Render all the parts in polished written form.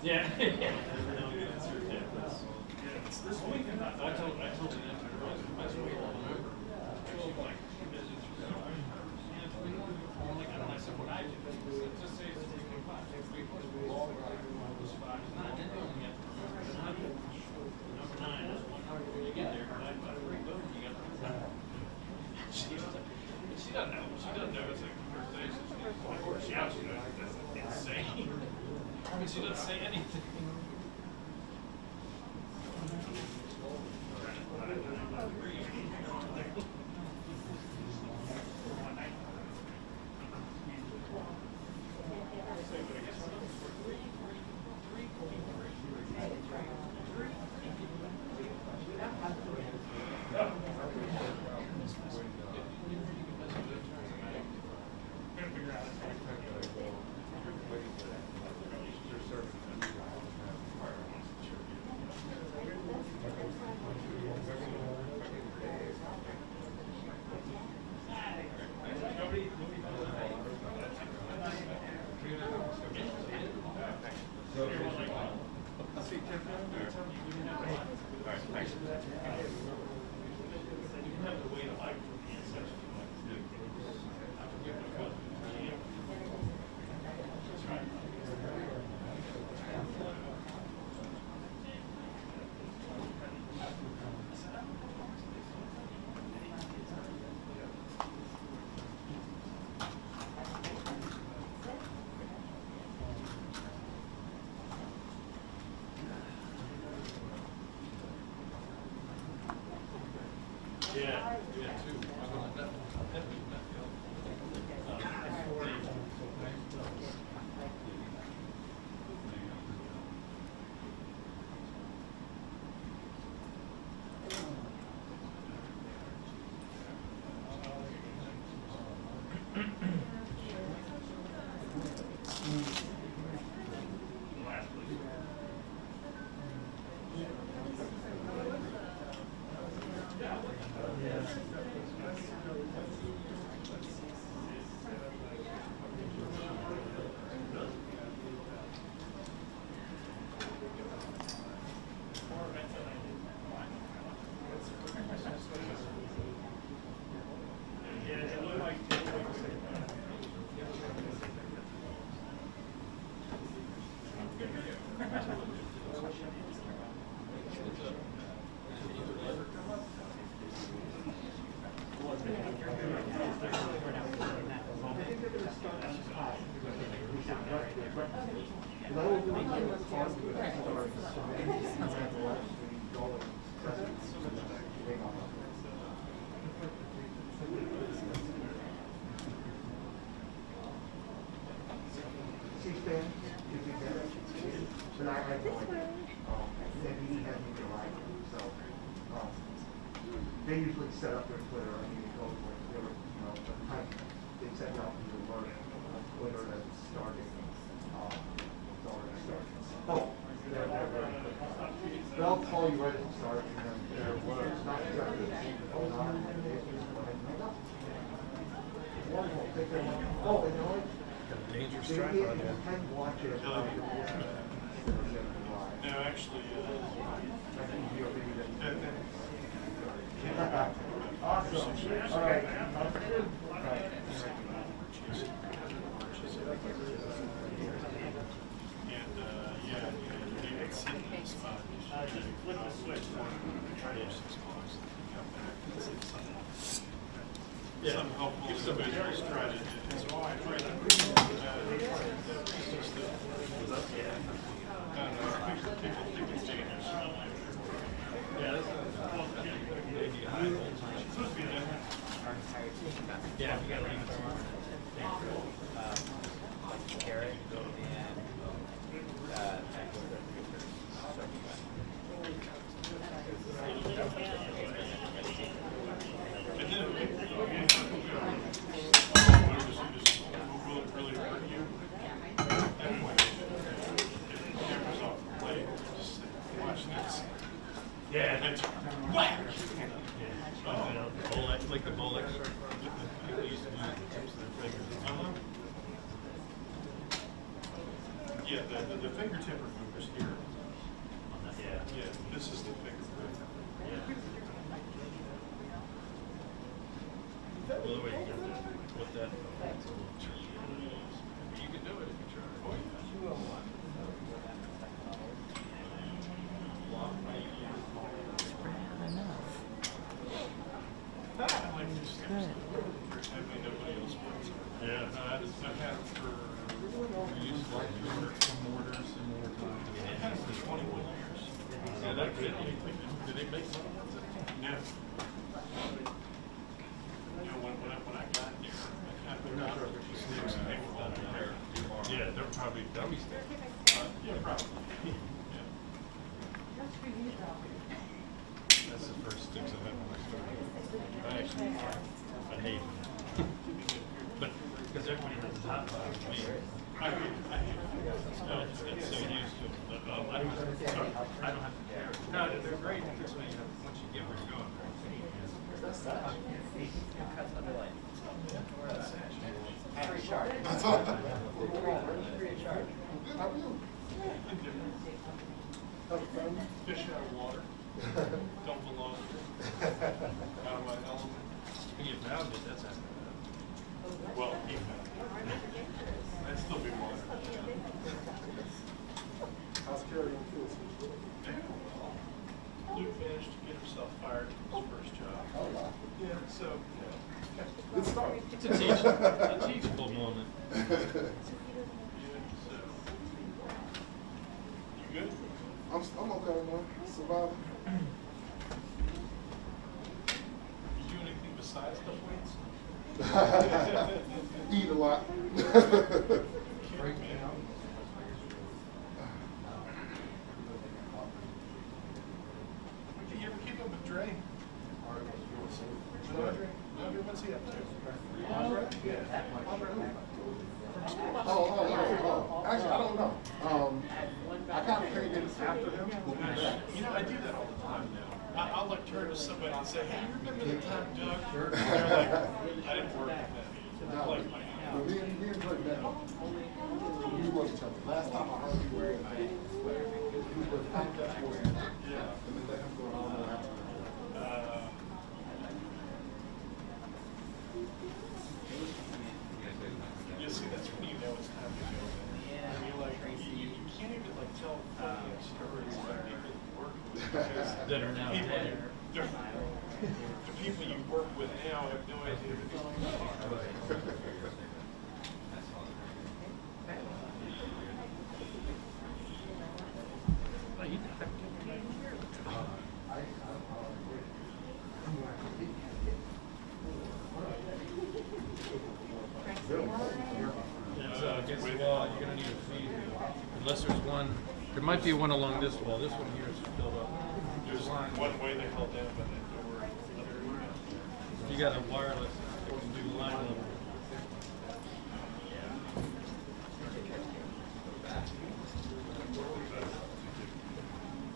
Yeah. This week, I told the intern, that's way all over. Like, and I said, what I do, just say it's 3.5. We're all right. It's not doing yet. Number 9 is 100. When you get there, divide by 3, boom, you got the time. She doesn't know. She doesn't know it's like the first day. Of course, she knows. That's insane. I mean, she doesn't say anything. They usually set up their Twitter. I mean, it goes like they were, the time they set up the alert on Twitter that it's starting. It's already started. Oh, they're very quick. They'll call you right as it starts, and then it's not exactly going on. Wonderful. Take care. Oh, and you know what? Dangerous track on You can watch it. No, actually, I think you'll be awesome. All right. Flip the switch. Yeah. Some helpful individuals try to people think it's dangerous. Yeah, we got Garrett and fingertip remover is here. Yeah, this is the fingerprint. Well, the way you get that, put that. You can do it if you try. Oh, yeah. I like these steps. I mean, nobody else wants it. Yeah. I've had it for, We used to like mortars and more time. I had it for 21 years. Yeah, that did they make money ones? No. You know, when I got there, I kind of They're not got sure if it's sticks and they were all there. Yeah, they're probably dummy sticks. Yeah, probably. Yeah. That's the first sticks I've had when I started. I actually, I hate them. But, because everybody has a hot dog. I hate it. No, it's so used to it. But, I don't have to care. No, they're great. That's when you, once you get where you're going. Fish out of water. Don't belong here. Out of my element. When you found it, that's happening. Well, he found it. I'd still be water. How's Kerry on field? Luke managed to get himself fired from his first job. Oh, wow. Yeah, so, Good start. It's a teachable moment. yeah, so. You good? I'm okay, man. Surviving. You do anything besides the weights? Eat a lot. You ever keep up with Dre? What's he up to? Andre? Yeah. Andre who? Actually, I don't know. I kind of came in after him. You know, I do that all the time now. I'll like turn to somebody and say, hey, you remember the time Doug? And they're like, I didn't work with them. Like, But me and Drake met. We worked each other. Last time I heard you were in you were contact for him. yeah. And then let him go on and after. You see, that's when you know it's time to go. And you're like, you can't even like tell funny stories about people you work with because That are now people, dead. the people you work with now have no idea who these people are. It's against the wall, you're gonna need a feed. Unless there's one, there might be one along this wall. This one here is filled up. There's one way they held down by that door. If you got a wireless, it can do line level.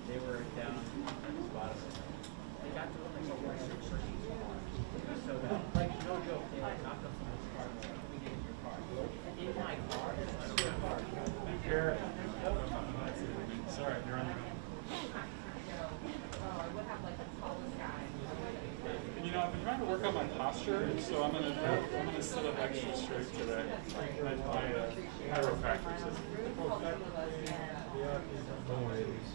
They were down at the bottom. They got to like a worse so bad. Like no joke, they like knocked up someone's car. Like, we get in your car. In my car, it's your car. Here. Sorry, you're on your own. You know, I've been trying to work on my posture, so I'm gonna sit up extra straight today. My chiropractor says. Don't worry, it's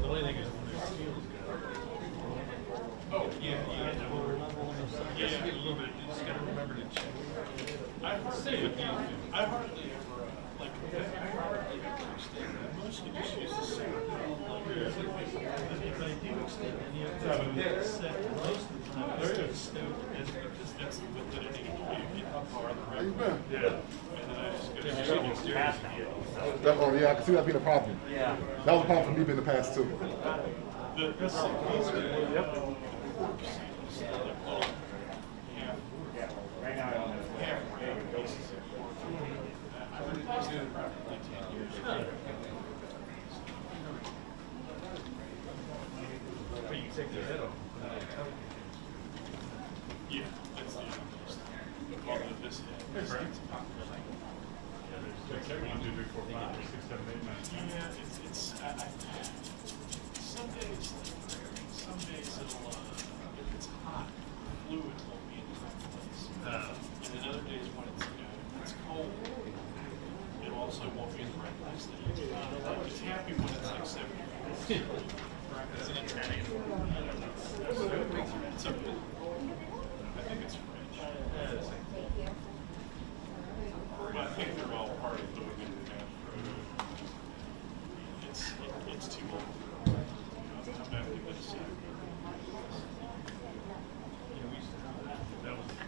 the only thing is when there's seals Oh, yeah, yeah. Just get a little bit, you just gotta remember to check. I hardly ever, like, I hardly ever extend. I mostly just use the same. If I do extend, then you have to have a mix set. Most of the time, I still extend it because that's the validity of you get farther. How you been? Yeah. And then I just go. Yeah, I can see that being a problem. Yeah. That was a problem for me in the past too. The CPs are, yep. Right now, I don't know. Half pieces of pork. I replaced it probably 10 years ago. But you take this head off. Yeah, that's the well, this Correct. Yeah, there's 1, 2, 3, 4, 5, 6, 7, 8, 9, 10. Yeah, it's some days it'll if it's hot, fluid won't be in the right place. And then other days when it's cold, it also won't be in the right place. It's happy when it's like 70 degrees. It's an Italian. It's a, I think it's French. I think they're all part of doing it. It's too old. Come back to this side. Yeah, we used to have that.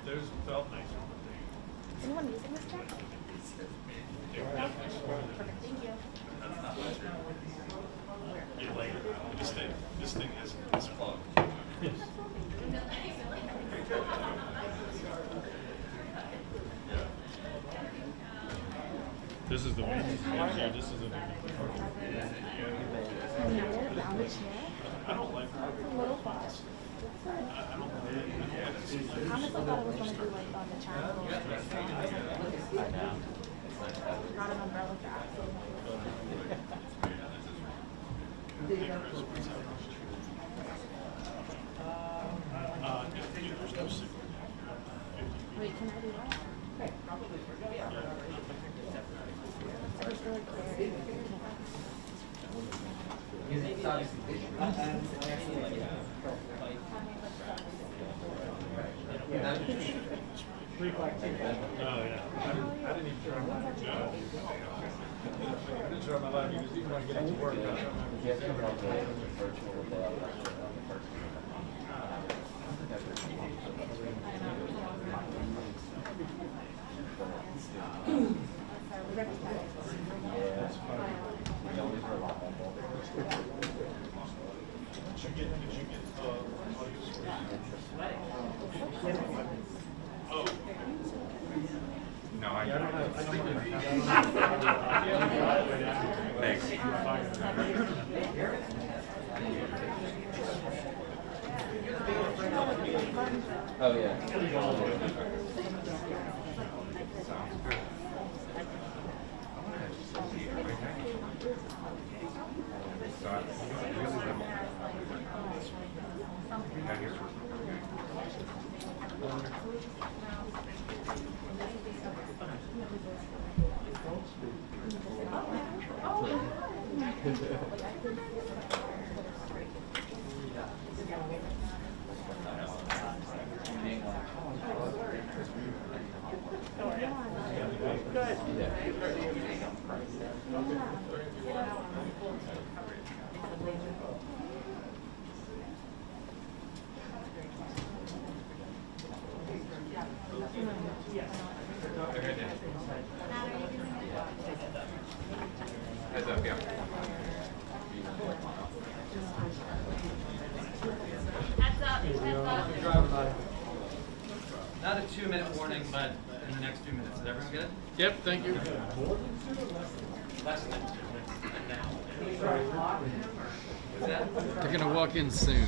Those felt nicer. Anyone using this check? Perfect, thank you. Yeah, later. This thing has this plug. This is the one. Yeah, this is the Round chair. I don't like It's a little far. I don't like it. I honestly thought it was gonna be like on the triangle. Not an umbrella back. There's no signal. Wait, can I do that? It's just really clear. Oh, yeah. I didn't even try my job. I didn't try my life because even when I get into work, I don't know. No, I Yeah, I don't Thanks. Oh, yeah. Heads up, yeah. Not a 2-minute warning, but in the next few minutes. Is everyone good? Yep, thank you. Less than 2 minutes. What's that? They're gonna walk in soon.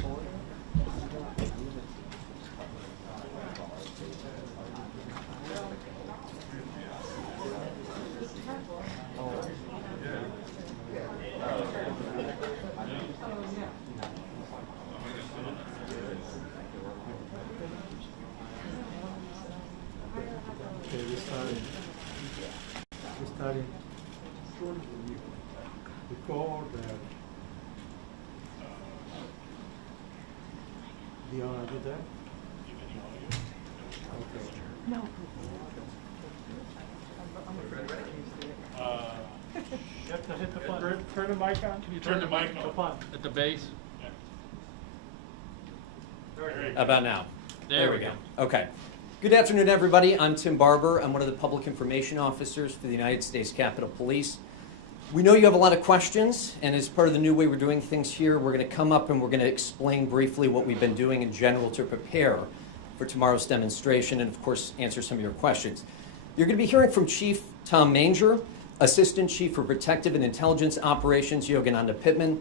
Okay, we're starting. Short review. Before that, Dion, did that? Okay. No. You have to hit the button. Turn the mic on. Can you Turn the mic on. The button. At the base? About now. There we go. Okay. Good afternoon, everybody. I'm Tim Barber. I'm one of the Public Information Officers for the United States Capitol Police. We know you have a lot of questions, and as part of the new way we're doing things here, we're going to come up and we're going to explain briefly what we've been doing in general to prepare for tomorrow's demonstration and, of course, answer some of your questions. You're going to be hearing from Chief Tom Manger, Assistant Chief for Protective and Intelligence Operations, Yogananda Pittman,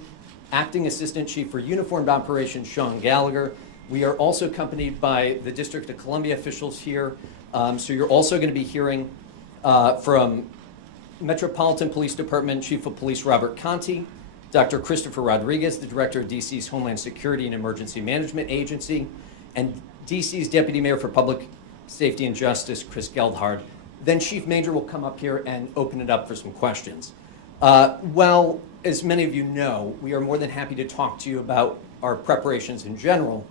Acting Assistant Chief for Uniformed Operations, Sean Gallagher. We are also accompanied by the District of Columbia officials here. So you're also going to be hearing from Metropolitan Police Department Chief of Police Robert Conti, Dr. Christopher Rodriguez, the Director of DC's Homeland Security and Emergency Management Agency, and DC's Deputy Mayor for Public Safety and Justice, Chris Geldhard. Then Chief Major will come up here and open it up for some questions. Well, as many of you know, we are more than happy to talk to you about our preparations in general.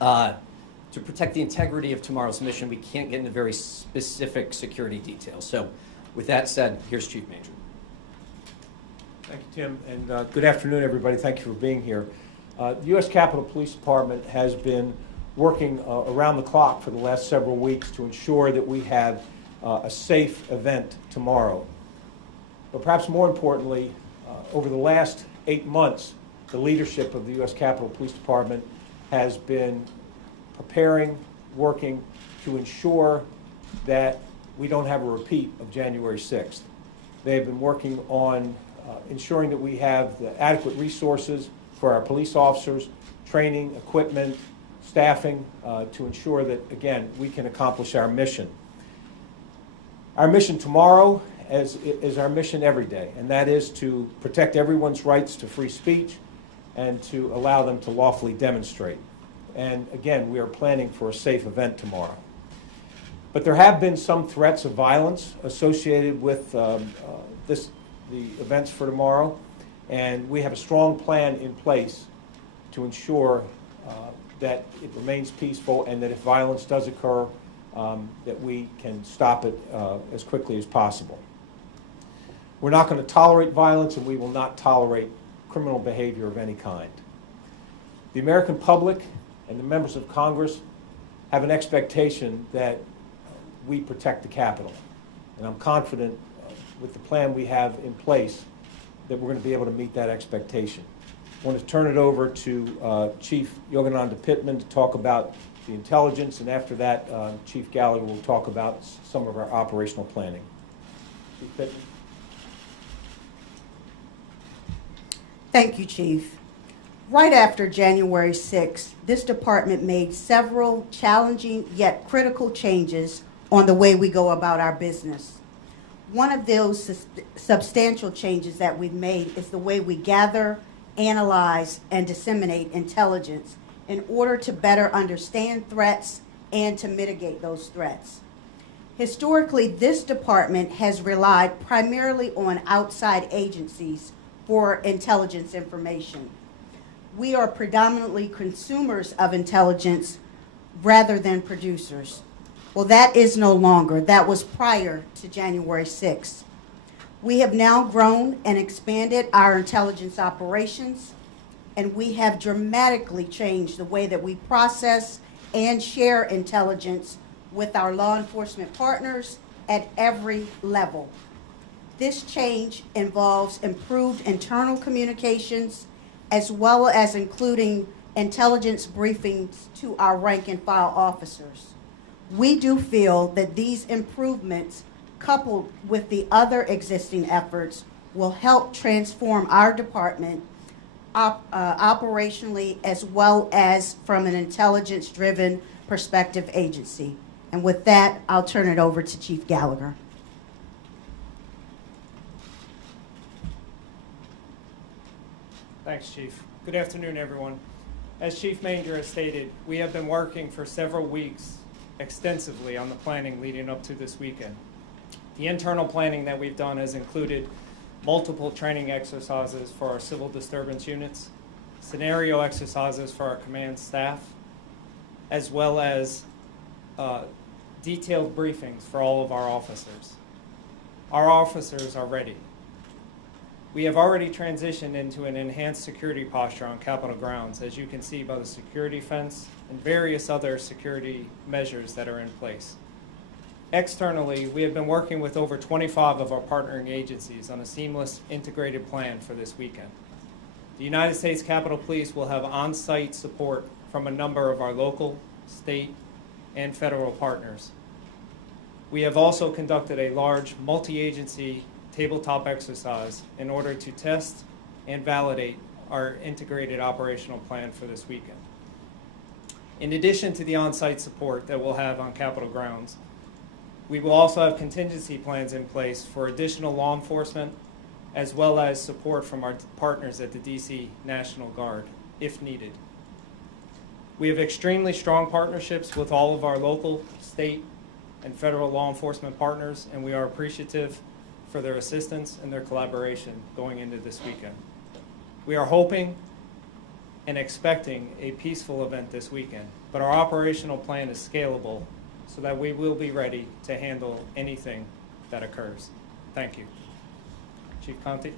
To protect the integrity of tomorrow's mission, we can't get into very specific security details. So with that said, here's Chief Major. Thank you, Tim, and good afternoon, everybody. Thank you for being here. The U.S. Capitol Police Department has been working around the clock for the last several weeks to ensure that we have a safe event tomorrow. But perhaps more importantly, over the last 8 months, the leadership of the U.S. Capitol Police Department has been preparing, working to ensure that we don't have a repeat of January 6th. They have been working on ensuring that we have the adequate resources for our police officers, training, equipment, staffing, to ensure that, again, we can accomplish our mission. Our mission tomorrow is our mission every day, and that is to protect everyone's rights to free speech and to allow them to lawfully demonstrate. And again, we are planning for a safe event tomorrow. But there have been some threats of violence associated with the events for tomorrow, and we have a strong plan in place to ensure that it remains peaceful and that if violence does occur, that we can stop it as quickly as possible. We're not going to tolerate violence, and we will not tolerate criminal behavior of any kind. The American public and the members of Congress have an expectation that we protect the Capitol. And I'm confident with the plan we have in place that we're going to be able to meet that expectation. I want to turn it over to Chief Yogananda Pittman to talk about the intelligence, and after that, Chief Gallagher will talk about some of our operational planning. Chief Pittman. Thank you, Chief. Right after January 6th, this department made several challenging yet critical changes on the way we go about our business. One of those substantial changes that we've made is the way we gather, analyze, and disseminate intelligence in order to better understand threats and to mitigate those threats. Historically, this department has relied primarily on outside agencies for intelligence information. We are predominantly consumers of intelligence rather than producers. Well, that is no longer. That was prior to January 6th. We have now grown and expanded our intelligence operations, and we have dramatically changed the way that we process and share intelligence with our law enforcement partners at every level. This change involves improved internal communications as well as including intelligence briefings to our rank and file officers. We do feel that these improvements, coupled with the other existing efforts, will help transform our department operationally as well as from an intelligence-driven perspective agency. And with that, I'll turn it over to Chief Gallagher. Thanks, Chief. Good afternoon, everyone. As Chief Major has stated, we have been working for several weeks extensively on the planning leading up to this weekend. The internal planning that we've done has included multiple training exercises for our civil disturbance units, scenario exercises for our command staff, as well as detailed briefings for all of our officers. Our officers are ready. We have already transitioned into an enhanced security posture on Capitol grounds, as you can see by the security fence and various other security measures that are in place. Externally, we have been working with over 25 of our partnering agencies on a seamless, integrated plan for this weekend. The United States Capitol Police will have on-site support from a number of our local, state, and federal partners. We have also conducted a large multi-agency tabletop exercise in order to test and validate our integrated operational plan for this weekend. In addition to the on-site support that we'll have on Capitol grounds, we will also have contingency plans in place for additional law enforcement, as well as support from our partners at the DC National Guard, if needed. We have extremely strong partnerships with all of our local, state, and federal law enforcement partners, and we are appreciative for their assistance and their collaboration going into this weekend. We are hoping and expecting a peaceful event this weekend, but our operational plan is scalable so that we will be ready to handle anything that occurs. Thank you. Chief Conti.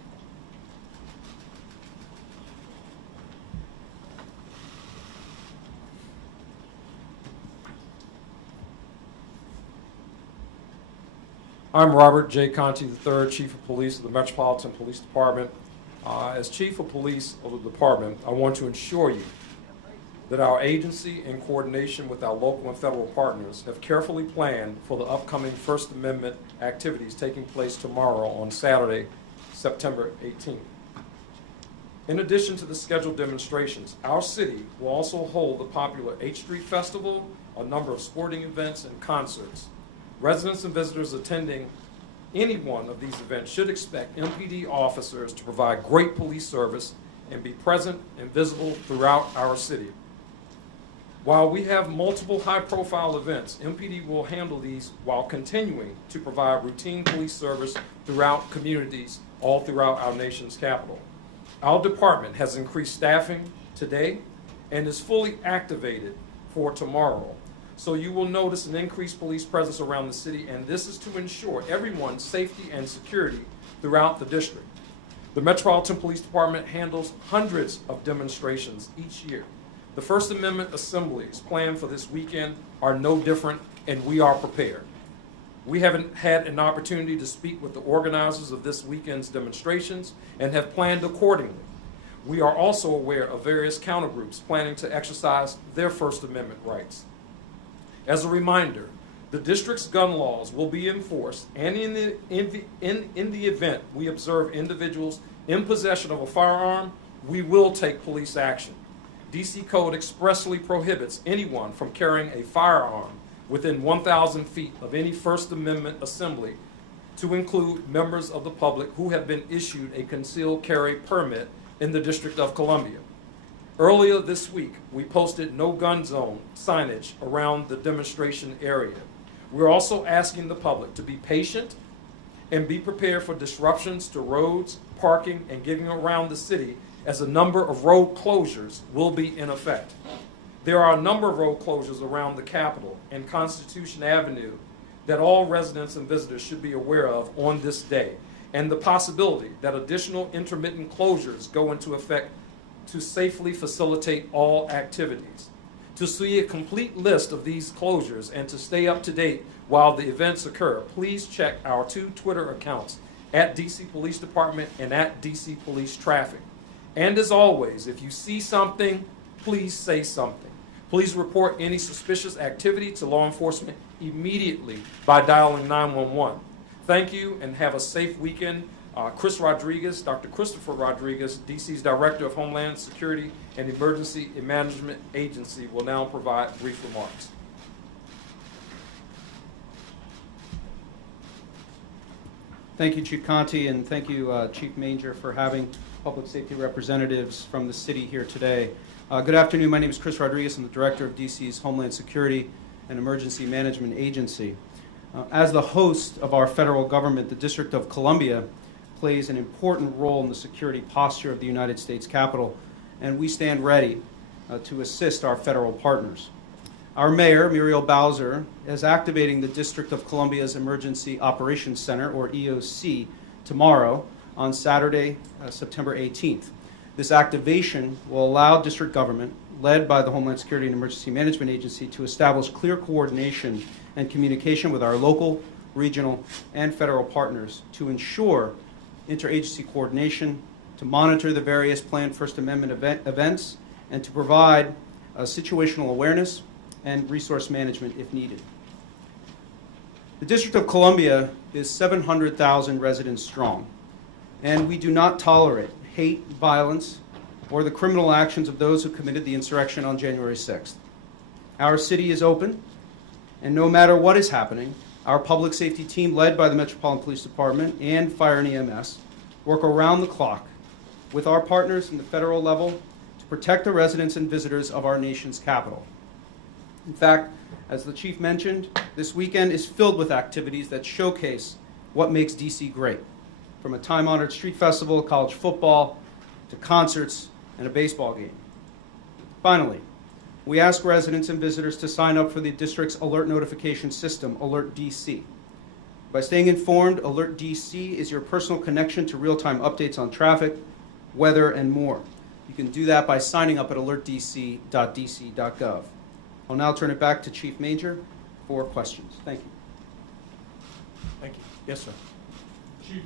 I'm Robert J. Conti III, Chief of Police of the Metropolitan Police Department. As Chief of Police of the Department, I want to assure you that our agency, in coordination with our local and federal partners, have carefully planned for the upcoming First Amendment activities taking place tomorrow on Saturday, September 18th. In addition to the scheduled demonstrations, our city will also hold the popular H Street Festival, a number of sporting events, and concerts. Residents and visitors attending any one of these events should expect MPD officers to provide great police service and be present and visible throughout our city. While we have multiple high-profile events, MPD will handle these while continuing to provide routine police service throughout communities all throughout our nation's capital. Our department has increased staffing today and is fully activated for tomorrow. So you will notice an increased police presence around the city, and this is to ensure everyone's safety and security throughout the district. The Metropolitan Police Department handles hundreds of demonstrations each year. The First Amendment assemblies planned for this weekend are no different, and we are prepared. We haven't had an opportunity to speak with the organizers of this weekend's demonstrations and have planned accordingly. We are also aware of various countergroups planning to exercise their First Amendment rights. As a reminder, the district's gun laws will be enforced, and in the event we observe individuals in possession of a firearm, we will take police action. DC Code expressly prohibits anyone from carrying a firearm within 1,000 feet of any First Amendment assembly, to include members of the public who have been issued a concealed carry permit in the District of Columbia. Earlier this week, we posted no gun zone signage around the demonstration area. We're also asking the public to be patient and be prepared for disruptions to roads, parking, and getting around the city, as a number of road closures will be in effect. There are a number of road closures around the Capitol and Constitution Avenue that all residents and visitors should be aware of on this day, and the possibility that additional intermittent closures go into effect to safely facilitate all activities. To see a complete list of these closures and to stay up to date while the events occur, please check our 2 Twitter accounts, at DC Police Department and at DC Police Traffic. And as always, if you see something, please say something. Please report any suspicious activity to law enforcement immediately by dialing 911. Thank you and have a safe weekend. Chris Rodriguez, Dr. Christopher Rodriguez, DC's Director of Homeland Security and Emergency Management Agency, will now provide brief remarks. Thank you, Chief Conti, and thank you, Chief Manger, for having public safety representatives from the city here today. Good afternoon. My name is Chris Rodriguez. I'm the Director of DC's Homeland Security and Emergency Management Agency. As the host of our federal government, the District of Columbia plays an important role in the security posture of the United States Capitol, and we stand ready to assist our federal partners. Our mayor, Muriel Bowser, is activating the District of Columbia's Emergency Operations Center, or EOC, tomorrow on Saturday, September 18th. This activation will allow district government, led by the Homeland Security and Emergency Management Agency, to establish clear coordination and communication with our local, regional, and federal partners to ensure interagency coordination, to monitor the various planned First Amendment events, and to provide situational awareness and resource management if needed. The District of Columbia is 700,000 residents strong, and we do not tolerate hate, violence, or the criminal actions of those who committed the insurrection on January 6th. Our city is open, and no matter what is happening, our public safety team, led by the Metropolitan Police Department and Fire and EMS, work around the clock with our partners in the federal level to protect the residents and visitors of our nation's capital. In fact, as the chief mentioned, this weekend is filled with activities that showcase what makes DC great, from a time-honored street festival, college football, to concerts and a baseball game. Finally, we ask residents and visitors to sign up for the district's alert notification system, Alert DC. By staying informed, Alert DC is your personal connection to real-time updates on traffic, weather, and more. You can do that by signing up at alertdc.dc.gov. I'll now turn it back to Chief Major for questions. Thank you. Thank you. Yes, sir. Chief,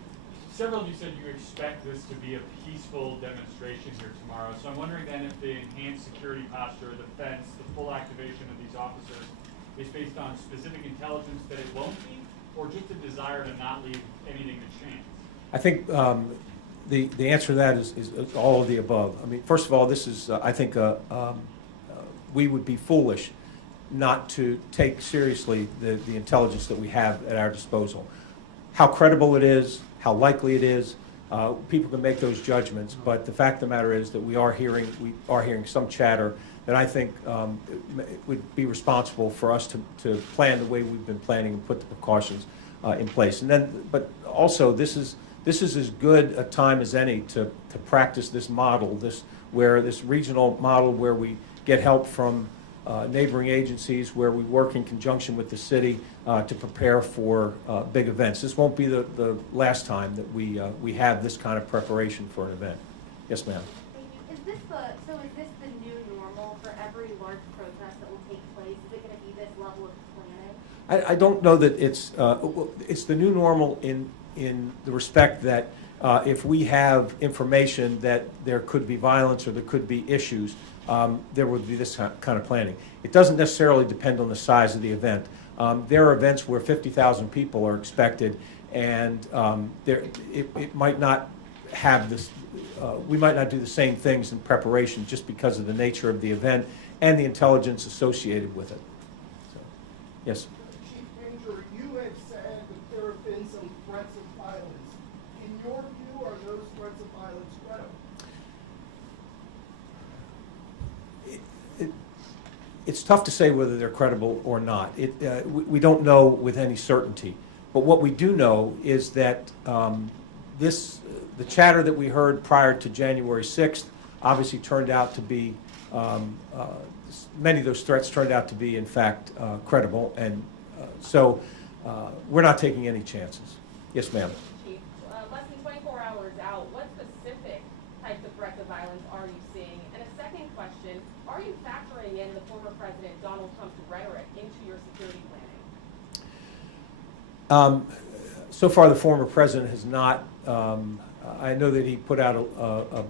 several of you said you expect this to be a peaceful demonstration here tomorrow. So I'm wondering then if the enhanced security posture, the fence, the full activation of these officers is based on specific intelligence that it won't be, or just a desire to not leave anything to chance? I think the answer to that is all of the above. I mean, first of all, this is, I think, we would be foolish not to take seriously the intelligence that we have at our disposal. How credible it is, how likely it is, people can make those judgments, but the fact of the matter is that we are hearing some chatter that I think it would be responsible for us to plan the way we've been planning and put the precautions in place. And then, but also this is as good a time as any to practice this model, this regional model where we get help from neighboring agencies, where we work in conjunction with the city to prepare for big events. This won't be the last time that we have this kind of preparation for an event. Yes, ma'am. Is this the new normal for every large protest that will take place? Is it going to be this level of planning? I don't know that it's the new normal in the respect that if we have information that there could be violence or there could be issues, there would be this kind of planning. It doesn't necessarily depend on the size of the event. There are events where 50,000 people are expected, and it might not have this. We might not do the same things in preparation just because of the nature of the event and the intelligence associated with it. So, yes. Chief Major, you had said that there have been some threats of violence. In your view, are those threats of violence credible? It's tough to say whether they're credible or not. We don't know with any certainty. But what we do know is that the chatter that we heard prior to January 6th obviously turned out to be, many of those threats turned out to be, in fact, credible. And so we're not taking any chances. Yes, ma'am. Chief, less than 24 hours out, what specific types of threats of violence are you seeing? And a second question, are you factoring in the former President Donald Trump's rhetoric into your security planning? So far, the former president has not. I know that he put out a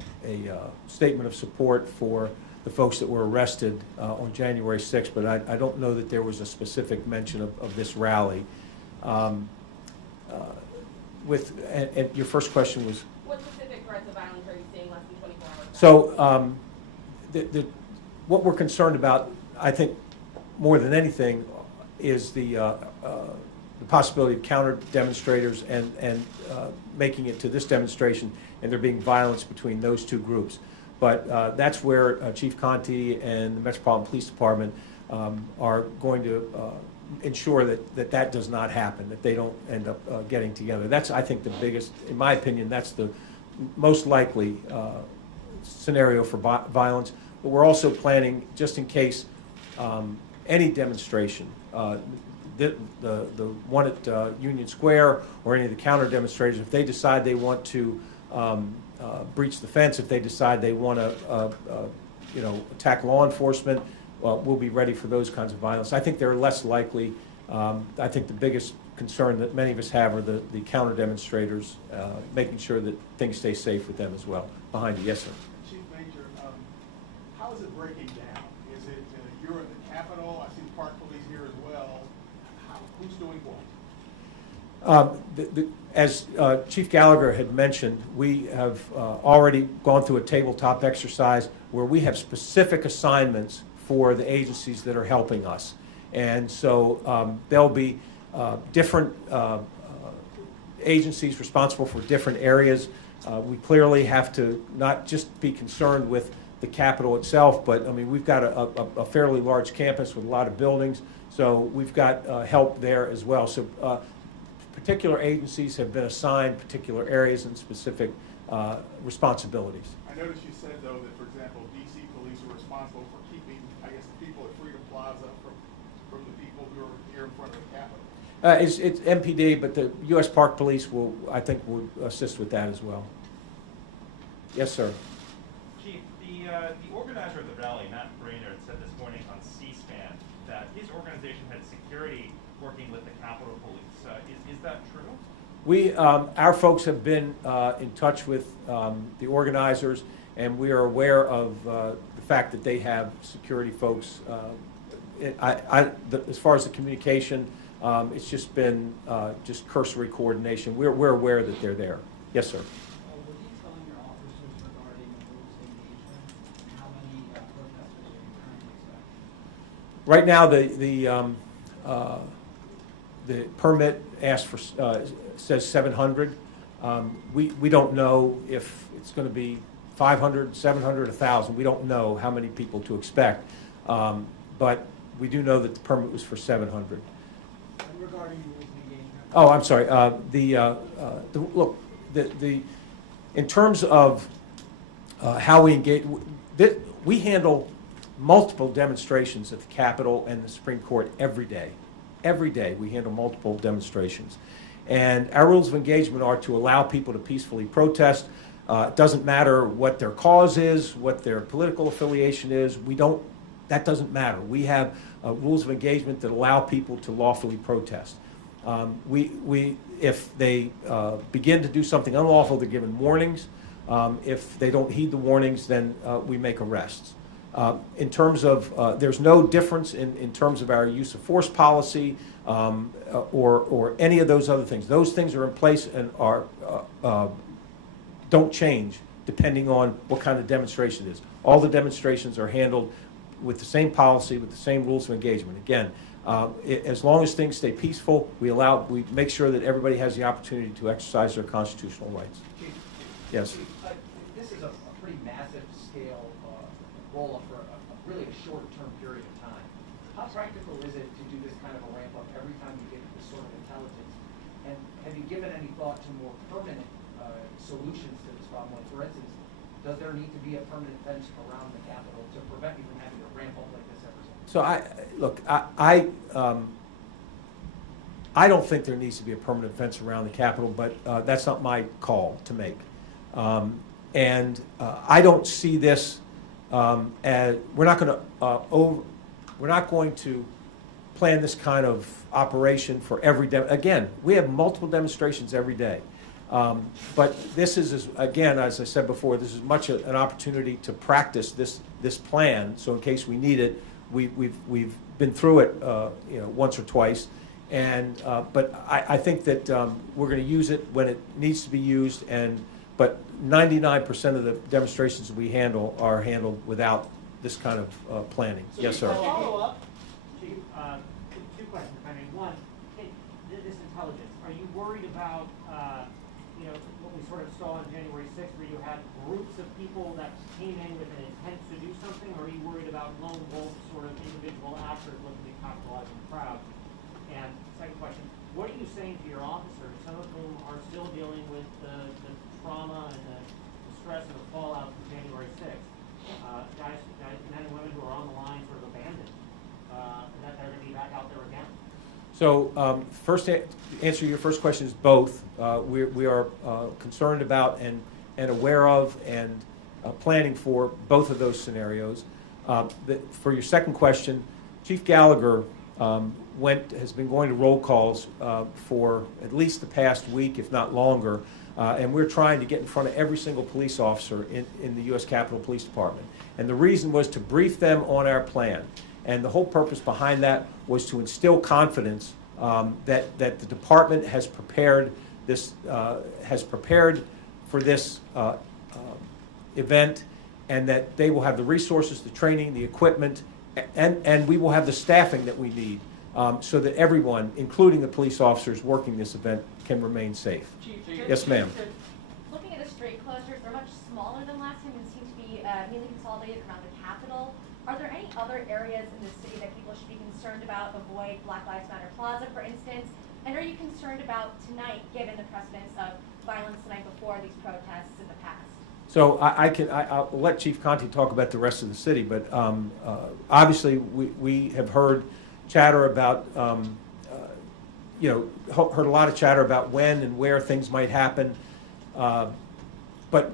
statement of support for the folks that were arrested on January 6th, but I don't know that there was a specific mention of this rally. And your first question was? What specific threats of violence are you seeing less than 24 hours out? So what we're concerned about, I think, more than anything, is the possibility of counter demonstrators and making it to this demonstration and there being violence between those two groups. But that's where Chief Conti and the Metropolitan Police Department are going to ensure that does not happen, that they don't end up getting together. That's, I think, the biggest, in my opinion, that's the most likely scenario for violence. But we're also planning, just in case any demonstration, the one at Union Square or any of the counter demonstrators, if they decide they want to breach the fence, if they decide they want to attack law enforcement, we'll be ready for those kinds of violence. I think they're less likely. I think the biggest concern that many of us have are the counter demonstrators, making sure that things stay safe with them as well. Behind you, yes, sir. Chief Major, how is it breaking down? Is it you're at the Capitol? I see the Park Police here as well. Who's doing what? As Chief Gallagher had mentioned, we have already gone through a tabletop exercise where we have specific assignments for the agencies that are helping us. And so there'll be different agencies responsible for different areas. We clearly have to not just be concerned with the Capitol itself, but I mean, we've got a fairly large campus with a lot of buildings, so we've got help there as well. So particular agencies have been assigned particular areas and specific responsibilities. I noticed you said, though, that, for example, DC police are responsible for keeping, I guess, the people at Freedom Plaza from the people who are here in front of the Capitol. It's MPD, but the U.S. Park Police will, I think, will assist with that as well. Yes, sir. Chief, the organizer of the rally, Matt Brainerd, said this morning on C-SPAN that his organization had security working with the Capitol Police. Is that true? We, our folks have been in touch with the organizers, and we are aware of the fact that they have security folks. As far as the communication, it's just been just cursory coordination. We're aware that they're there. Yes, sir. Were you telling your officers regarding rules of engagement? How many protesters are you currently expecting? Right now, the permit asks for says 700. We don't know if it's going to be 500, 700, 1,000. We don't know how many people to expect, but we do know that the permit was for 700. And regarding rules of engagement? Oh, I'm sorry. Look, in terms of how we engage, we handle multiple demonstrations at the Capitol and the Supreme Court every day. Every day we handle multiple demonstrations. And our rules of engagement are to allow people to peacefully protest. It doesn't matter what their cause is, what their political affiliation is. That doesn't matter. We have rules of engagement that allow people to lawfully protest. If they begin to do something unlawful, they're given warnings. If they don't heed the warnings, then we make arrests. In terms of, there's no difference in terms of our use of force policy or any of those other things. Those things are in place and don't change depending on what kind of demonstration it is. All the demonstrations are handled with the same policy, with the same rules of engagement. Again, as long as things stay peaceful, we make sure that everybody has the opportunity to exercise their constitutional rights. Chief, Yes. this is a pretty massive scale roll-up for really a short-term period of time. How practical is it to do this kind of a ramp-up every time you get this sort of intelligence? And have you given any thought to more permanent solutions to this problem? Like, for instance, does there need to be a permanent fence around the Capitol to prevent you from having to ramp up like this every time? So I don't think there needs to be a permanent fence around the Capitol, but that's not my call to make. And I don't see this as we're not going to plan this kind of operation for every day. Again, we have multiple demonstrations every day. But this is, again, as I said before, this is much an opportunity to practice this plan. So in case we need it, we've been through it, once or twice. And but I think that we're going to use it when it needs to be used. But 99% of the demonstrations that we handle are handled without this kind of planning. So yes, sir. Follow-up, Chief. Two questions. I mean, one, this intelligence. Are you worried about what we sort of saw on January 6th, where you had groups of people that came in with an intent to do something, or are you worried about lone wolf sort of individual actors looking to capitalize on the crowd? And second question, what are you saying to your officers, some of whom are still dealing with the trauma and the stress and the fallout from January 6th? Guys, men and women who are on the line sort of abandoned, and that they're going to be back out there again? So first, answer your first question is both. We are concerned about and aware of and planning for both of those scenarios. For your second question, Chief Gallagher has been going to roll calls for at least the past week, if not longer, and we're trying to get in front of every single police officer in the U.S. Capitol Police Department. And the reason was to brief them on our plan. And the whole purpose behind that was to instill confidence that the department has prepared this has prepared for this event, and that they will have the resources, the training, the equipment, and we will have the staffing that we need so that everyone, including the police officers working this event, can remain safe. Yes, ma'am. Looking at the street closures, they're much smaller than last time and seem to be mainly consolidated around the Capitol. Are there any other areas in the city that people should be concerned about? Avoid Black Lives Matter Plaza, for instance. And are you concerned about tonight, given the precedence of violence the night before these protests in the past? So I'll let Chief Conti talk about the rest of the city, but obviously we have heard chatter about, heard a lot of chatter about when and where things might happen. But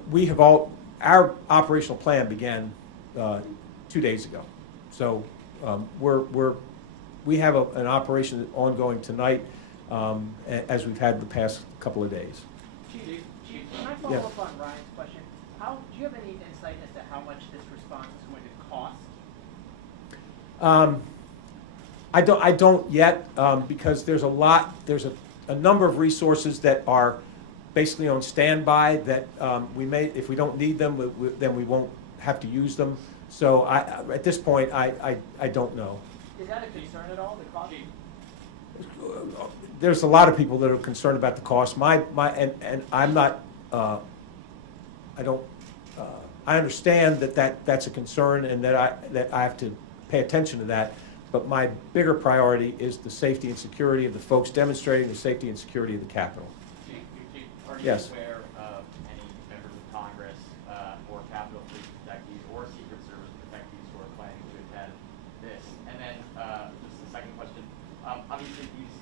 our operational plan began 2 days ago. So we have an operation ongoing tonight as we've had the past couple of days. Chief, can I follow up on Ryan's question? Do you have any insight as to how much this response is going to cost? I don't yet because there's a number of resources that are basically on standby that if we don't need them, then we won't have to use them. So at this point, I don't know. Is that a concern at all, the cost? There's a lot of people that are concerned about the cost. And I'm not. I understand that's a concern, and that I have to pay attention to that. But my bigger priority is the safety and security of the folks demonstrating, the safety and security of the Capitol. Chief, are you Yes. aware of any members of Congress or Capitol Police protectees or Secret Service protectees who are planning to attend this? And then just the second question, obviously these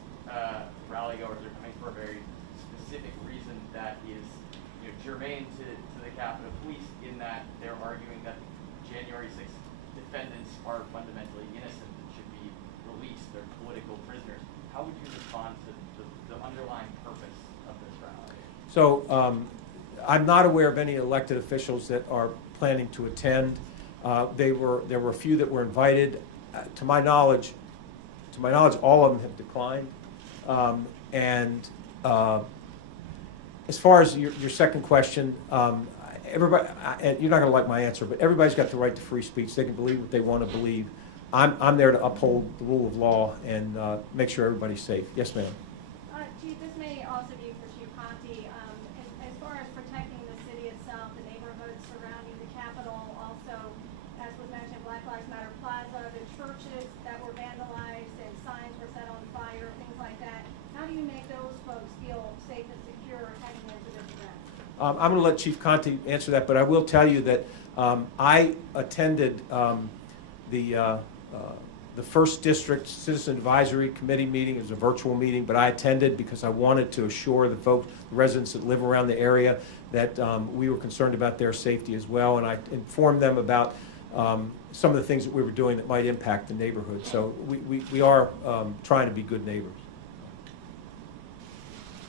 rally goers are coming for a very specific reason that is germane to the Capitol Police, in that they're arguing that January 6th defendants are fundamentally innocent and should be released. They're political prisoners. How would you respond to the underlying purpose of this rally? So I'm not aware of any elected officials that are planning to attend. There were a few that were invited. To my knowledge, all of them have declined. As far as your second question, everybody, and you're not going to like my answer, but everybody's got the right to free speech. They can believe what they want to believe. I'm there to uphold the rule of law and make sure everybody's safe. Yes, ma'am. Chief, this may also be for Chief Conti. As far as protecting the city itself, the neighborhoods surrounding the Capitol, also, as was mentioned, Black Lives Matter Plaza, the churches that were vandalized and signs were set on fire, things like that. How do you make those folks feel safe and secure heading into this event? I'm going to let Chief Conti answer that, but I will tell you that I attended the First District Citizen Advisory Committee meeting. It was a virtual meeting, but I attended because I wanted to assure the folks, the residents that live around the area, that we were concerned about their safety as well, and I informed them about some of the things that we were doing that might impact the neighborhood. So we are trying to be good neighbors.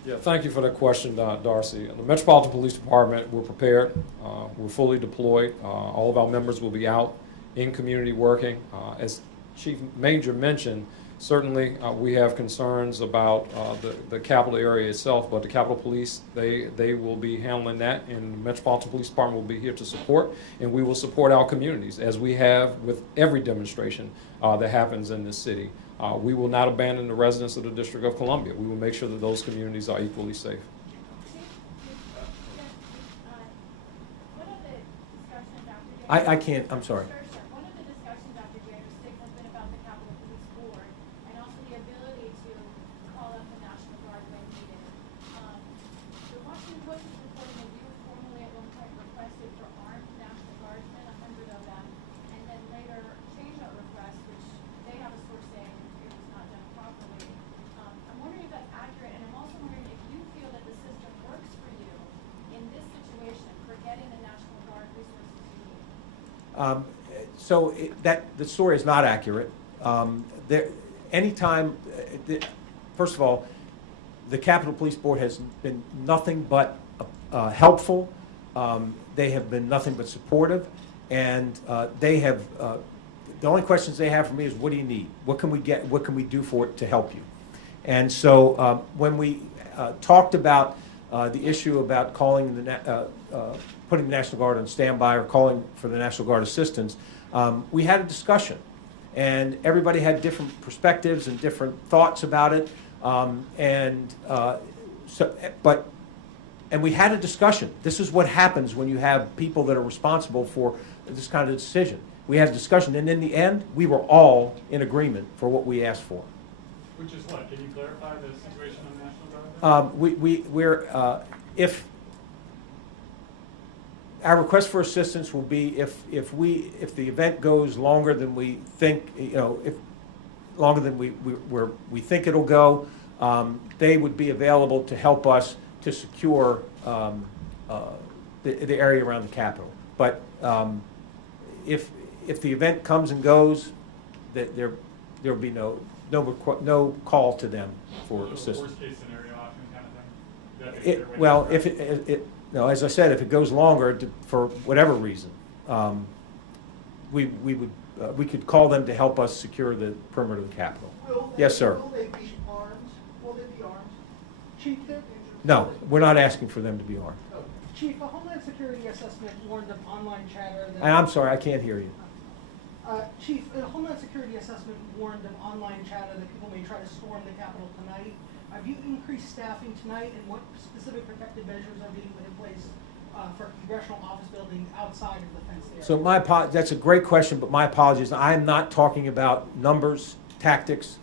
Yeah, thank you for that question, Darcy. The Metropolitan Police Department, we're prepared. We're fully deployed. All of our members will be out in community working. As Chief Major mentioned, certainly we have concerns about the Capitol area itself, but the Capitol Police, they will be handling that, and the Metropolitan Police Department will be here to support, and we will support our communities, as we have with every demonstration that happens in this city. We will not abandon the residents of the District of Columbia. We will make sure that those communities are equally safe. I can't, I'm sorry. One of the discussions after January 6th has been about the Capitol Police Board and also the ability to call up the National Guard when needed. The Washington Post is reporting that you formally at one point requested for armed National Guardsmen, 100 of them, and then later changed that request, which they have a source saying it was not done properly. I'm wondering if that's accurate, and I'm also wondering if you feel that the system works for you in this situation for getting the National Guard resources you need. The story is not accurate. First of all, the Capitol Police Board has been nothing but helpful. They have been nothing but supportive, and they have. The only questions they have for me is, what do you need? What can we get? What can we do for it to help you? And so when we talked about the issue about calling putting the National Guard on standby or calling for the National Guard assistance, we had a discussion. And everybody had different perspectives and different thoughts about it. And we had a discussion. This is what happens when you have people that are responsible for this kind of decision. We had a discussion, and in the end, we were all in agreement for what we asked for. Which is what? Can you clarify the situation on the National Guard? If our request for assistance will be if the event goes longer than we think, if longer than we think it'll go, they would be available to help us to secure the area around the Capitol. But if the event comes and goes, there'll be no call to them for assistance. Worst case scenario option kind of thing? Well, as I said, if it goes longer for whatever reason, we could call them to help us secure the perimeter of the Capitol. Yes, sir. Will they be armed? Will they be armed? Chief, No, we're not asking for them to be armed. Chief, a Homeland Security assessment warned of online chatter. I'm sorry, I can't hear you. Chief, a Homeland Security assessment warned of online chatter that people may try to storm the Capitol tonight. Have you increased staffing tonight, and what specific protective measures are being put in place for congressional office buildings outside of the fenced area? So that's a great question, but my apologies. I'm not talking about numbers, tactics,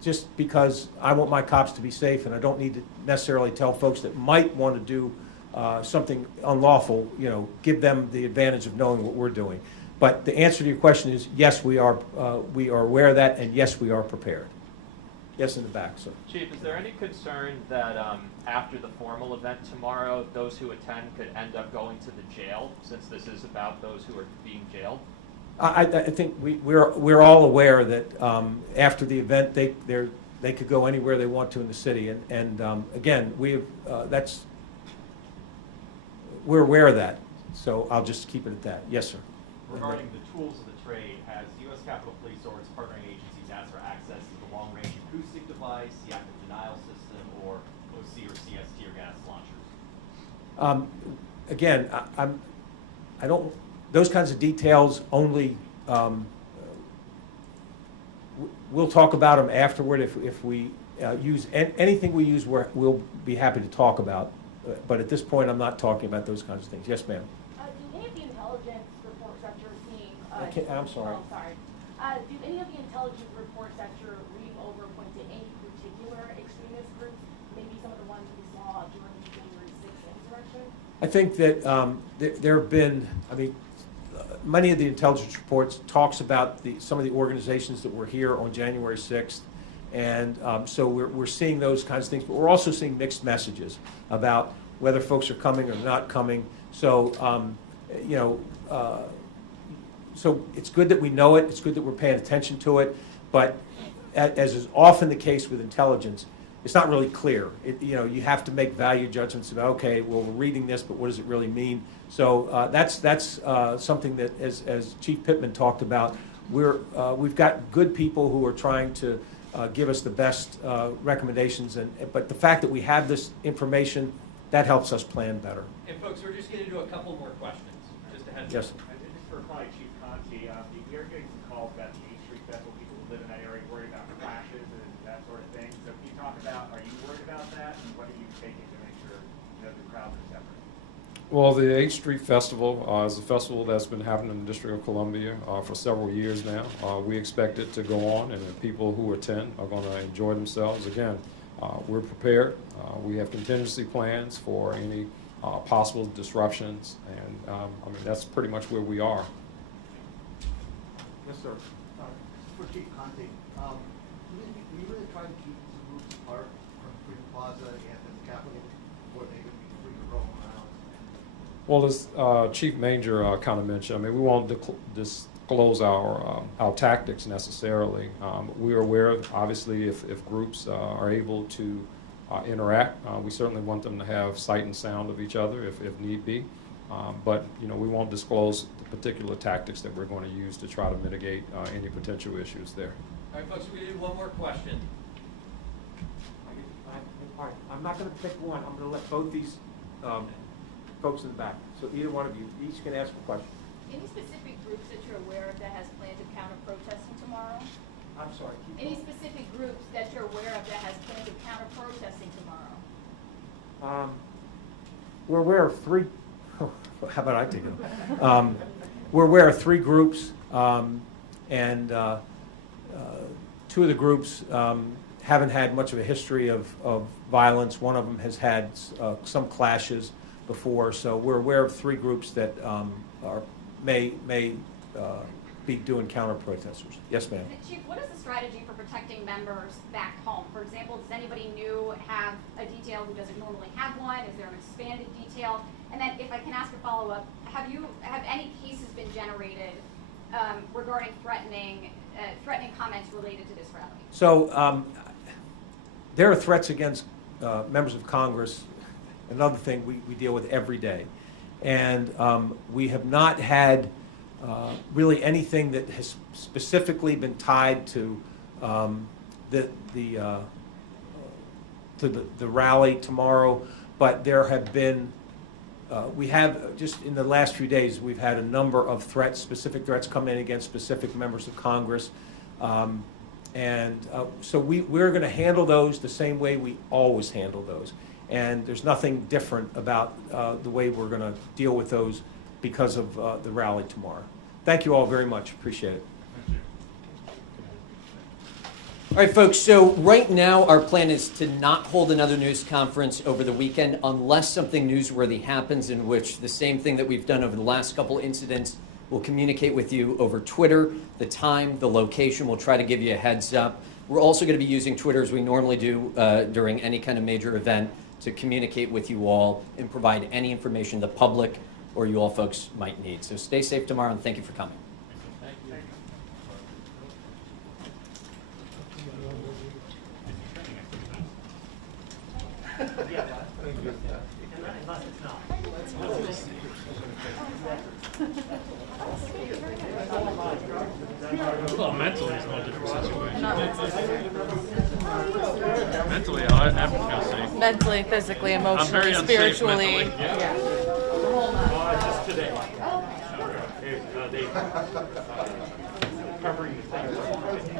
just because I want my cops to be safe, and I don't need to necessarily tell folks that might want to do something unlawful, give them the advantage of knowing what we're doing. But the answer to your question is yes, we are aware of that, and yes, we are prepared. Yes, in the back, sir. Chief, is there any concern that after the formal event tomorrow, those who attend could end up going to the jail, since this is about those who are being jailed? I think we're all aware that after the event, they could go anywhere they want to in the city, and again, we're aware of that. So I'll just keep it at that. Yes, sir. Regarding the tools of the trade, has U.S. Capitol Police or its partnering agencies asked for access to the long-range acoustic device, the active denial system, or OC or CS tear gas launchers? Again, I don't. Those kinds of details only. We'll talk about them afterward. If we use anything we use, we'll be happy to talk about. But at this point, I'm not talking about those kinds of things. Yes, ma'am. Do any of the intelligence reports that you're seeing? I'm sorry. Oh, sorry. Do any of the intelligence reports that you're reading over point to any particular extremist groups? Maybe some of the ones we saw during the January 6th insurrection? I think that there have been. Many of the intelligence reports talks about some of the organizations that were here on January 6th. And so we're seeing those kinds of things, but we're also seeing mixed messages about whether folks are coming or not coming. So, so it's good that we know it. It's good that we're paying attention to it. But as is often the case with intelligence, it's not really clear. You have to make value judgments about, okay, well, we're reading this, but what does it really mean? So that's something that, as Chief Pittman talked about, we've got good people who are trying to give us the best recommendations, but the fact that we have this information, that helps us plan better. And folks, we're just going to do a couple more questions. Just a heads Yes. up. Just for probably Chief Conti, we are getting some calls about the 8th Street Festival, people who live in that area worried about clashes and that sort of thing. So can you talk about, are you worried about that, and what are you taking to make sure the crowds are separate? Well, the 8th Street Festival is a festival that's been happening in the District of Columbia for several years now. We expect it to go on, and the people who attend are going to enjoy themselves. Again, we're prepared. We have contingency plans for any possible disruptions, and that's pretty much where we are. Yes, sir. For Chief Conti, we really try to keep the groups apart from Freedom Plaza and the Capitol, where they would be free to roam around. Well, as Chief Manger kind of mentioned, we won't disclose our tactics necessarily. We are aware, obviously, if groups are able to interact, we certainly want them to have sight and sound of each other if need be. But we won't disclose the particular tactics that we're going to use to try to mitigate any potential issues there. All right, folks, we're going to do one more question. All right, I'm not going to pick one. I'm going to let both these folks in the back. So either one of you, each can ask a question. Any specific groups that you're aware of that has planned to counter protesting tomorrow? I'm sorry. Any specific groups that you're aware of that has planned to counter protesting tomorrow? We're aware of three. How about I take it? We're aware of three groups, and two of the groups haven't had much of a history of violence. One of them has had some clashes before, so we're aware of three groups that may be doing counter protesters. Yes, ma'am. Chief, what is the strategy for protecting members back home? For example, does anybody new have a detail who doesn't normally have one? Is there an expanded detail? And then, if I can ask a follow-up, have any cases been generated regarding threatening comments related to this rally? So there are threats against members of Congress. Another thing we deal with every day, and we have not had really anything that has specifically been tied to the rally tomorrow. But there have been, we have just in the last few days, we've had a number of threats, specific threats come in against specific members of Congress. So we're going to handle those the same way we always handle those. And there's nothing different about the way we're going to deal with those because of the rally tomorrow. Thank you all very much. Appreciate it. All right, folks, so right now our plan is to not hold another news conference over the weekend unless something newsworthy happens, in which the same thing that we've done over the last couple incidents, we'll communicate with you over Twitter, the time, the location. We'll try to give you a heads up. We're also going to be using Twitter as we normally do during any kind of major event to communicate with you all and provide any information the public or you all folks might need. So stay safe tomorrow, and thank you for coming. Unless it's not. Well, mentally it's a whole different situation. Mentally, I have to feel safe. Mentally, physically, I'm emotionally, very unsafe spiritually. mentally. Yeah. Just today. They covering the thing.